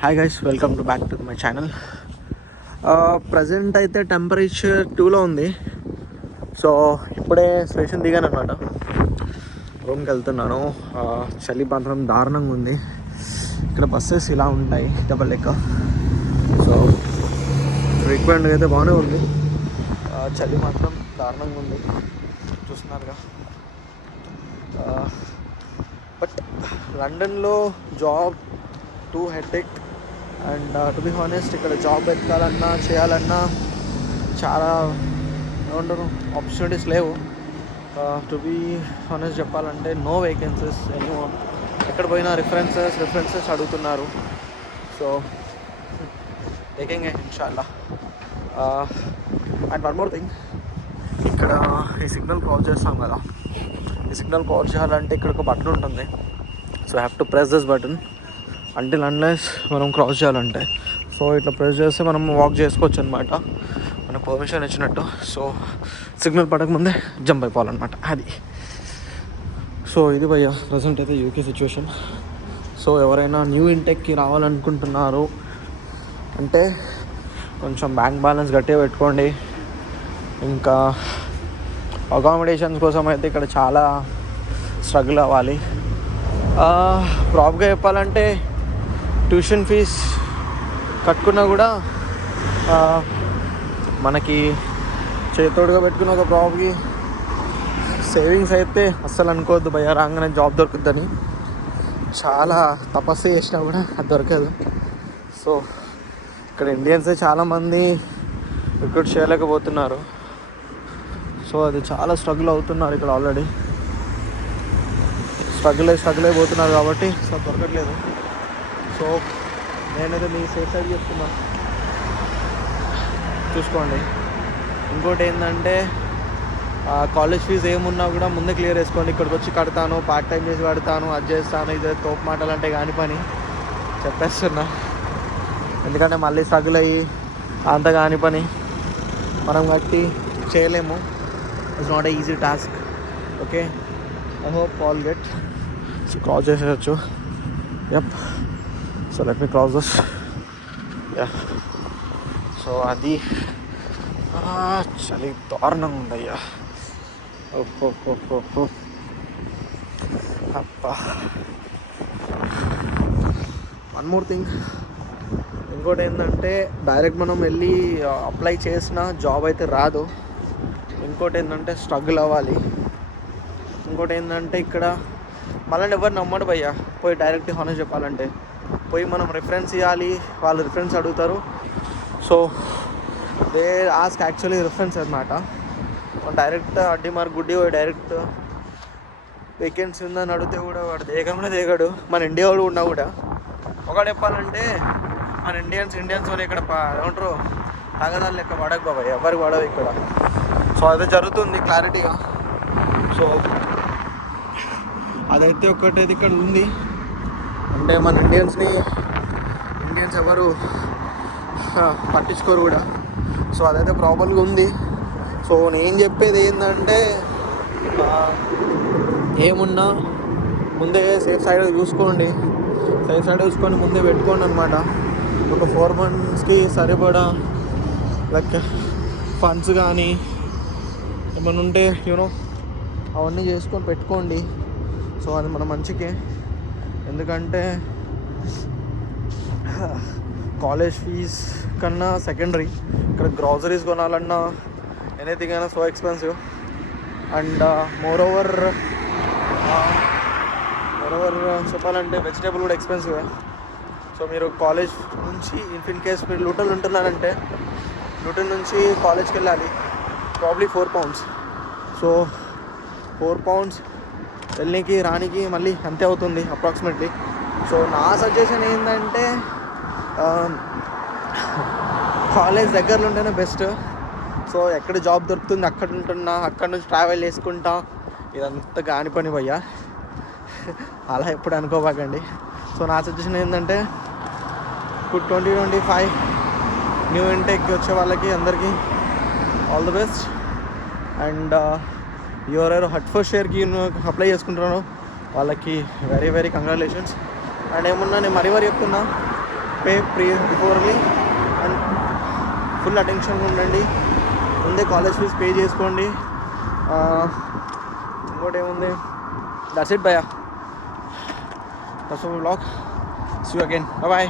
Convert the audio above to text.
Hi guys, welcome to back to my channel. Present అయితే temperature 2లో ఉంది. So ఇప్పుడే స్టేషన్ దిగాను అనమాట. రూమ్కి వెళ్తున్నాను. చలి మాత్రం దారుణంగా ఉంది. ఇక్కడ బస్సెస్ ఇలా ఉంటాయి డబల్ లెక్క. సో ఫ్రీక్వెంట్గా అయితే బాగానే ఉంది. చలి మాత్రం దారుణంగా ఉంది, చూస్తున్నారుగా. బట్ లండన్లో job too hectic. And to be honest, ఇక్కడ జాబ్ ఎత్తుకాలన్నా చేయాలన్నా చాలా ఏమంటారు ఆపర్చునిటీస్ లేవు. టు బి హానెస్ట్ చెప్పాలంటే నో వేకెన్సీస్ ఎనీమోర్. ఎక్కడ పోయినా రిఫరెన్సెస్ అడుగుతున్నారు. సో టేకింగ్ ఇన్షాల్లా. అండ్ వన్ మోర్ థింగ్, ఇక్కడ ఈ సిగ్నల్ క్రాస్ చేస్తాం కదా, ఈ సిగ్నల్ క్రాస్ చేయాలంటే ఇక్కడ ఒక బటన్ ఉంటుంది. So have to press this button until unless మనం క్రాస్ చేయాలంటే. సో ఇట్లా ప్రెస్ చేస్తే మనం వాక్ చేసుకోవచ్చు అనమాట, మనకు పర్మిషన్ ఇచ్చినట్టు. సో సిగ్నల్ పడకముందే జంప్ అయిపోవాలన్నమాట, అది. సో ఇది భయ్య ప్రజెంట్ అయితే యూకే సిచ్యువేషన్. సో ఎవరైనా న్యూ ఇంటెక్కి రావాలనుకుంటున్నారు అంటే కొంచెం బ్యాంక్ బ్యాలెన్స్ గట్టిగా పెట్టుకోండి. ఇంకా అకామిడేషన్స్ కోసం అయితే ఇక్కడ చాలా స్ట్రగుల్ అవ్వాలి. ప్రాపర్గా చెప్పాలంటే ట్యూషన్ ఫీజ్ కట్టుకున్నా కూడా మనకి చేతోడుగా పెట్టుకున్న ఒక ప్రాపర్కి సేవింగ్స్ అయితే అస్సలు అనుకోవద్దు భయ్యా, రాగానే జాబ్ దొరుకుద్దని. చాలా తపస్సు చేసినా కూడా అది దొరకదు. సో ఇక్కడ ఇండియన్సే చాలామంది రిక్రూట్ చేయలేకపోతున్నారు. సో అది చాలా స్ట్రగుల్ అవుతున్నారు ఇక్కడ ఆల్రెడీ. స్ట్రగుల్ అయిపోతున్నారు కాబట్టి సో దొరకట్లేదు. సో నేనైతే మీ సేఫ్ సైడ్ చెప్తున్నా, చూసుకోండి. ఇంకోటి ఏంటంటే కాలేజ్ ఫీజు ఏమున్నా కూడా ముందే క్లియర్ చేసుకోండి. ఇక్కడికి వచ్చి కడతాను, పార్ట్ టైం చేసి కడతాను, అది చేస్తాను, ఇదే తోపు మాటలు అంటే కాని పని చెప్పేస్తున్నా. ఎందుకంటే మళ్ళీ స్ట్రగుల్ అయ్యి అంత కాని పని మనం కట్టి చేయలేము. It's not a easy task. Okay, I hope all get. So cross చేసేయచ్చు. Yup. So let me cross this. Yeah. So అది చలి దారుణంగా ఉందయ్యా. ఓహో అప్పా. వన్ మోర్ థింగ్, ఇంకోటి ఏంటంటే డైరెక్ట్ మనం వెళ్ళి అప్లై చేసిన జాబ్ అయితే రాదు. ఇంకోటి ఏంటంటే స్ట్రగుల్ అవ్వాలి. ఇంకోటి ఏంటంటే ఇక్కడ మళ్ళీ ఎవరు నమ్మడు భయ్యా. పోయి డైరెక్ట్ హానెస్ట్ చెప్పాలంటే పోయి మనం రిఫరెన్స్ ఇవ్వాలి, వాళ్ళు రిఫరెన్స్ అడుగుతారు. So they ask actually reference అనమాట. డైరెక్ట్ అడ్డి మార్క్ గుడ్డి డైరెక్ట్ వేకెన్సీ ఉందని అడిగితే కూడా వాడు దిగడు. మన ఇండియా వాడు ఉన్నా కూడా ఒకటి చెప్పాలంటే మన ఇండియన్స్ ఇక్కడ ఏమంటారు తగదాలు లెక్క పడక బాబాయ్, ఎవరికి పడవు ఇక్కడ. సో అదే జరుగుతుంది క్లారిటీగా. సో అదైతే ఒకటైతే ఇక్కడ ఉంది. అంటే మన ఇండియన్స్ ఎవరు పట్టించుకోరు కూడా. సో అదైతే ప్రాబ్లంగా ఉంది. సో నేను చెప్పేది ఏంటంటే ఏమున్నా ముందే సేఫ్ సైడ్ చూసుకొని ముందే పెట్టుకోండి అనమాట. ఒక 4 monthsకి సరిపడా లైక్ ఫండ్స్ కానీ ఏమైనా ఉంటే అవన్నీ చేసుకొని పెట్టుకోండి. సో అది మన మంచికే. ఎందుకంటే కాలేజ్ ఫీజ్ కన్నా సెకండరీ ఇక్కడ గ్రాసరీస్ కొనాలన్నా ఎనీథింగ్ అయినా so expensive. And more over చెప్పాలంటే వెజిటేబుల్ కూడా ఎక్స్పెన్సివ్. సో మీరు కాలేజ్ నుంచి ఇన్ కేస్ మీరు లూటన్ ఉంటున్నారంటే లూటన్ నుంచి కాలేజ్కి వెళ్ళాలి, ప్రాబ్లీ 4 pounds. సో 4 pounds వెళ్ళనికి రానికి మళ్ళీ అంతే అవుతుంది అప్రాక్సిమేట్లీ. సో నా సజెషన్ ఏంటంటే కాలేజ్ దగ్గరలో ఉంటేనే బెస్ట్. సో ఎక్కడ జాబ్ దొరుకుతుంది అక్కడ ఉంటున్నా, అక్కడ నుంచి ట్రావెల్ చేసుకుంటా, ఇదంతా కాని పని భయ్యా, అలా ఎప్పుడు అనుకోబాకండి. సో నా సజెషన్ ఏంటంటే ఇప్పుడు 2025 న్యూ ఇంటెక్కి వచ్చే వాళ్ళకి అందరికీ ఆల్ ది బెస్ట్. అండ్ ఎవరెవరు హట్ ఫర్ షేర్కి అప్లై చేసుకుంటున్నారో వాళ్ళకి వెరీ వెరీ కంగ్రాచులేషన్స్. అండ్ ఏమన్నా నేను మరీ చెప్తున్నా, పే బిఫోర్లీ అండ్ ఫుల్ అటెన్షన్గా ఉండండి. ముందే కాలేజ్ ఫీజ్ పే చేసుకోండి. ఇంకోటి ఏముంది, దట్స్ ఇట్ భయ్యా. That's our vlog. See you again. Bye.